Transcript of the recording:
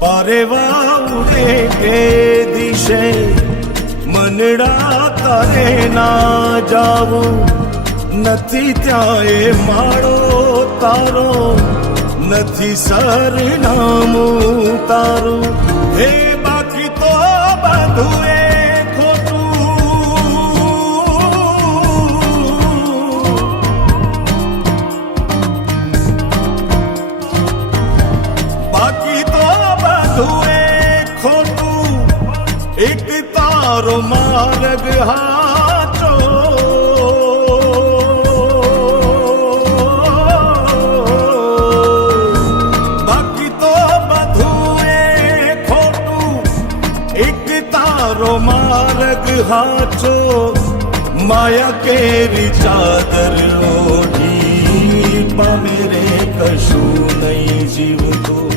पारे वाउरे के दिशे मनड़ा करे ना जाओ नथी त्याए मारो तारो नथी ना सर नामू तारो हे बाकी तो बंधुए একটি তার মারগ বাকি তো বধু খোটু একটি তার মারগ হাচো মায়া কে চাদর ওড়ি পামে রে কশু নই জীব তো